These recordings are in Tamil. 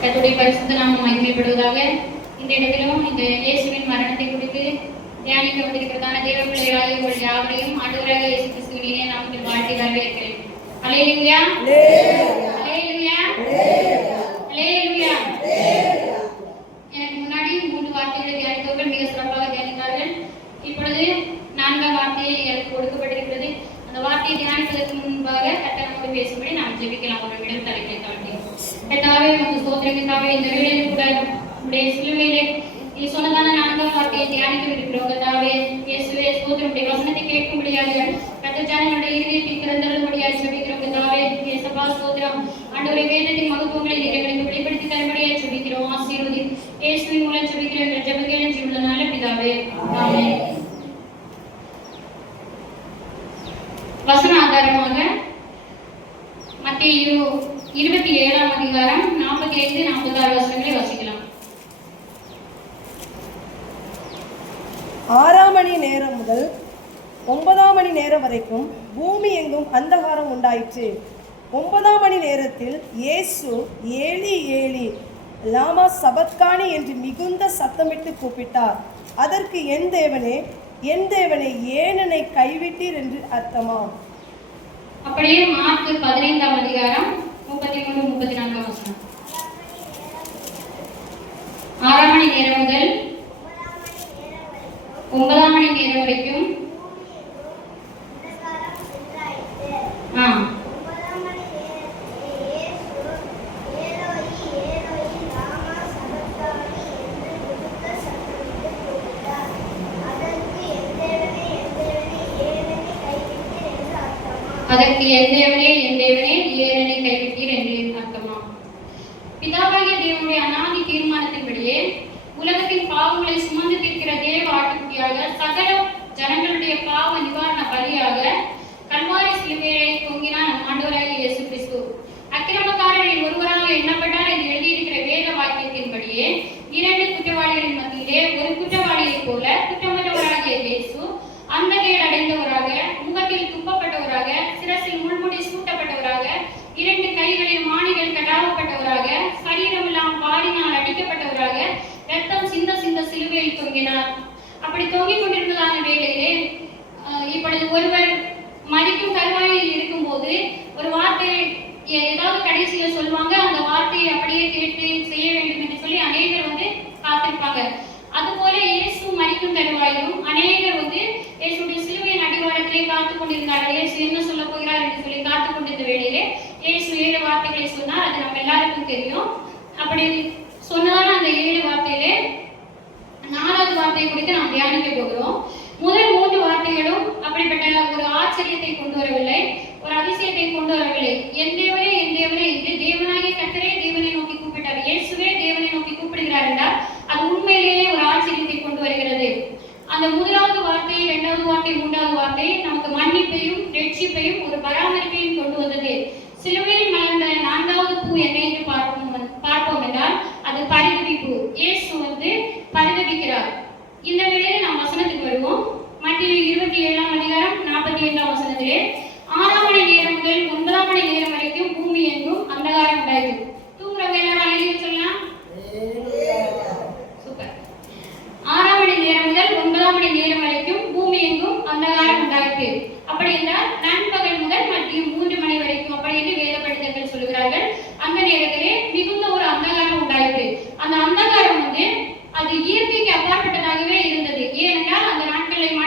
கர்த்தருடைய பரிசுத்த நாமம் மகிமைப்படுவதாக. இந்த இடத்திலும் இந்த இயேசுவின் மரணத்தை குறித்து தியானிக்க வந்திருக்கிறதான தேவ பிள்ளைகளாகிய உங்கள் யாவரையும் ஆண்டவராக இயேசு கிறிஸ்துவின் நாமத்தில் வாழ்த்தி வரவேற்கிறேன். அல்லேலூயா, அல்லேலூயா, அல்லேலூயா. எனக்கு முன்னாடி 3 வார்த்தைகளை தியானித்தவர்கள் மிக சிறப்பாக தியானித்தார்கள். இப்பொழுது 4ஆம் வார்த்தை எனக்கு கொடுக்கப்பட்டிருக்கிறது. அந்த வார்த்தையை தியானிப்பதற்கு முன்பாக கர்த்தர் நம்மோடு பேசும்படி நாம் ஜெபிக்கலாம். ஒரு நிமிடம் தலைகளை தாழ்த்தி. கர்த்தாவே, உமக்கு ஸ்தோத்திரம். கர்த்தாவே, இந்த வேளையில் கூட உம்முடைய சிலுவையிலே நீ சொன்னதான 4ஆம் வார்த்தையை தியானிக்க இருக்கிறோம். கர்த்தாவே இயேசுவே ஸ்தோத்திரம். உம்முடைய வசனத்தை கேட்கும்படியாக கர்த்தர் ஜனங்களுடைய இருதயத்தை திறந்தருளும்படியாக ஜெபிக்கிறோம். கர்த்தாவே இயேசுவா ஸ்தோத்திரம். ஆண்டவரே, வேதத்தின் மகத்துவங்களை எங்களுக்கு வெளிப்படுத்தி தரும்படியாக ஜெபிக்கிறோம். ஆசீர்வதி. இயேசுவின் மூலம் ஜெபிக்கிறோம். எங்கள் ஜெபங்களை ஜீவனுள்ள நல்ல பிதாவே, ஆமென். வசன ஆதாரமாக மத்தேயு 27ஆம் அதிகாரம் 45-46 வசனங்களை வாசிக்கலாம். 6ஆம் மணி நேரம் முதல் 9ஆம் மணி நேரம் வரைக்கும் பூமி எங்கும் அந்தகாரம் உண்டாயிற்று. 9ஆம் மணி நேரத்தில் இயேசு ஏலி ஏலி லாமா சபத்கானி என்று மிகுந்த சத்தமிட்டு கூப்பிட்டார். அதற்கு என் தேவனே ஏன் என்னை கைவிட்டீர் என்று அர்த்தமாம். அப்படியே மார்க்கு 15ஆம் அதிகாரம் 33-34 வசனம். 6ஆம் மணி நேரம் முதல் 9ஆம் மணி நேரம் வரைக்கும் அதற்கு என் தேவனே ஏன் என்னை கைவிட்டீர் என்று அர்த்தமாம். பிதாவாகிய தேவனுடைய அநாதி தீர்மானத்தின்படியே உலகத்தின் பாவங்களை சுமந்து தீர்க்கிற தேவ ஆட்டுக்குட்டியாக சகல ஜனங்களுடைய பாவ நிவாரண பலியாக கல்வாரி சிலுவையை தொங்கினார் நம் ஆண்டவராகிய இயேசு கிறிஸ்து. அக்கிரமக்காரரில் ஒருவராக எண்ணப்பட்டார் என்று எழுதியிருக்கிற வேத வாக்கியத்தின்படியே 2 குற்றவாளிகளின் மத்தியிலே ஒரு குற்றவாளியை போல குற்றமற்றவராகிய இயேசு அந்த கேடு அடைந்தவராக, முகத்தில் துப்பப்பட்டவராக, சிரசில் முள்முடி சூட்டப்பட்டவராக, 2 கைகளில் மாணிகள் கட்டாவப்பட்டவராக, சரீரமெல்லாம் வாரினால் அடிக்கப்பட்டவராக, ரத்தம் சிந்த சிந்த சிலுவையில் தொங்கினார். அப்படி தொங்கிக் கொண்டிருந்ததான வேளையிலே இப்பொழுது ஒருவர் மரிக்கும் தருவாயில் இருக்கும்போது ஒரு வார்த்தையை ஏதாவது கடைசியில் சொல்லுவாங்க. அந்த வார்த்தையை அப்படியே கேட்டு செய்ய வேண்டும் என்று சொல்லி அநேகர் காத்திருப்பாங்க. அதுபோல இயேசு மரிக்கும் தருவாயிலும் அநேகர் இயேசுடைய சிலுவையின் அடிவாரத்திலே காத்துக் கொண்டிருந்தார்கள். இயேசு என்ன சொல்ல போகிறார் என்று சொல்லி காத்துக் கொண்டிருந்த வேளையிலே இயேசு 7 வார்த்தைகளை சொன்னார். அது நம்ம எல்லாருக்கும் தெரியும். அப்படி சொன்னதான அந்த 7 வார்த்தையிலே 4வது வார்த்தையை குறித்து நாம் தியானிக்க போகிறோம். முதல் 3 வார்த்தைகளும் அப்படிப்பட்ட ஒரு ஆச்சரியத்தை கொண்டு வரவில்லை, ஒரு அதிசயத்தை கொண்டு வரவில்லை. என் தேவனே என்று தேவனாகிய கர்த்தரே தேவனை நோக்கி கூப்பிட்டார். இயேசுவே தேவனை நோக்கி கூப்பிடுகிறார் என்றால் அது உண்மையிலேயே ஒரு ஆச்சரியத்தை கொண்டு வருகிறது. அந்த முதலாவது வார்த்தை, 2வது வார்த்தை, 3வது வார்த்தை நமக்கு மன்னிப்பையும் ரட்சிப்பையும் ஒரு பராமரிப்பையும் கொண்டு வந்தது. சிலுவையில் மலர்ந்த 4வது பூ என்ன என்று பார்ப்போம் என்றால் அது பரிதபிப்பு. இயேசு பரிதபிக்கிறார். இந்த வேளையில் நாம் வசனத்துக்கு வருவோம். மத்தேயு 27ஆம் அதிகாரம் 45ஆம் வசனத்திலே 6ஆம் மணி நேரம் முதல் 9ஆம் மணி நேரம் வரைக்கும் பூமி எங்கும் அந்தகாரம் உண்டாயிற்று. தூங்குறவங்க எல்லாரும் அல்லேலூயா சொல்லலாம். சூப்பர். 6ஆம் மணி நேரம் முதல் 9ஆம் மணி நேரம் வரைக்கும் பூமி எங்கும் அந்தகாரம் உண்டாயிற்று. அப்படி என்றால் நண்பகல் முதல் மதியம் 3 மணி வரைக்கும் அப்படி என்று வேத பண்டிதர்கள் சொல்கிறார்கள். அந்த நேரத்திலே மிகுந்த ஒரு அந்தகாரம் உண்டாயிற்று. அந்த அந்தகாரம் அது இயற்கைக்கு அப்பாற்பட்டதாகவே இருந்தது. ஏனென்றால் அந்த நாட்களில்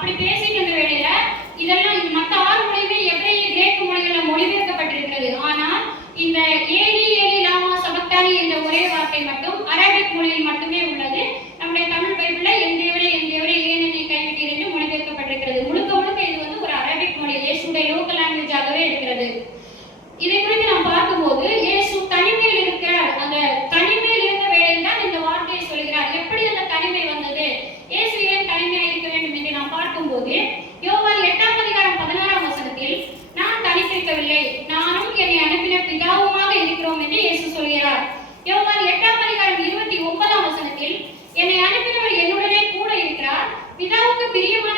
அப்படி பேசிட்டு இருந்த வேளையில இதெல்லாம் மற்ற 6 மொழியுமே எபிரேய கிரேக்க மொழிகளில் மொழிபெயர்க்கப்பட்டிருக்கிறது. ஆனால் இந்த ஏலி ஏலி லாமா சபக்தானி என்ற ஒரே வார்த்தை மட்டும் அரபிக் மொழியில் மட்டுமே உள்ளது. நம்முடைய தமிழ் பைபிள்ல என் தேவரே ஏன் என்னை கைவிட்டீர் என்று மொழிபெயர்க்கப்பட்டிருக்கிறது. முழுக்க முழுக்க இது வந்து ஒரு அரபிக் மொழி, இயேசுடைய லோக்கல் லாங்குவேஜாகவே இருக்கிறது. இதை குறித்து நாம் பார்க்கும்போது இயேசு தனிமையில் இருக்கிறார். அந்த தனிமையில் இருந்த வேளையில் தான் இந்த வார்த்தையை சொல்கிறார். எப்படி அந்த தனிமை வந்தது, இயேசு ஏன் தனிமையாக இருக்க வேண்டும் என்று நாம் பார்க்கும்போது யோவான் 8:16 நான் தனித்திருக்கவில்லை, நானும் என்னை அனுப்பின பிதாவுமாக இருக்கிறோம் என்று இயேசு சொல்கிறார். யோவான் 8:29 என்னை அனுப்பினவர் என்னுடனே கூட இருக்கிறார், பிதாவுக்கு பிரியமான